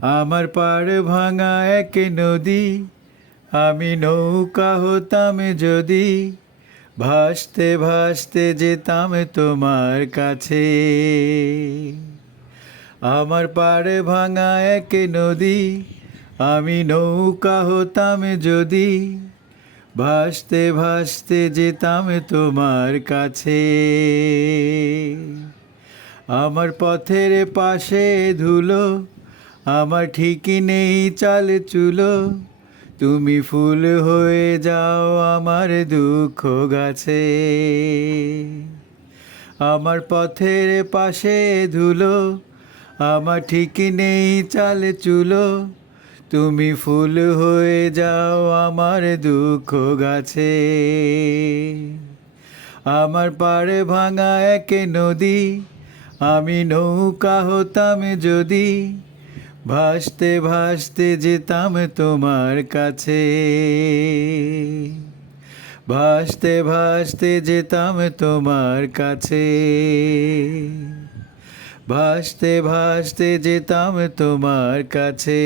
আমার পাড় ভাঙা এক নদী, আমি নৌকা হতাম যদি, ভাসতে ভাসতে যেতাম তোমার কাছে। আমার পাড় ভাঙা এক নদী, আমি নৌকা হতাম যদি, ভাসতে ভাসতে যেতাম তোমার কাছে। আমার পথের পাশে ধুলো, আমার ঠিকই নেই চাল চুলো, তুমি ফুল হয়ে যাও আমার দুঃখ গাছে। আমার পথের পাশে ধুলো, আমার ঠিকই নেই চাল চুলো, তুমি ফুল হয়ে যাও আমার দুঃখ গাছে। আমার পাড়ে ভাঙা এক নদী, আমি নৌকা হতাম যদি, ভাসতে ভাসতে যেতাম তোমার কাছে। ভাসতে ভাসতে যেতাম তোমার কাছে। ভাসতে ভাসতে যেতাম তোমার কাছে।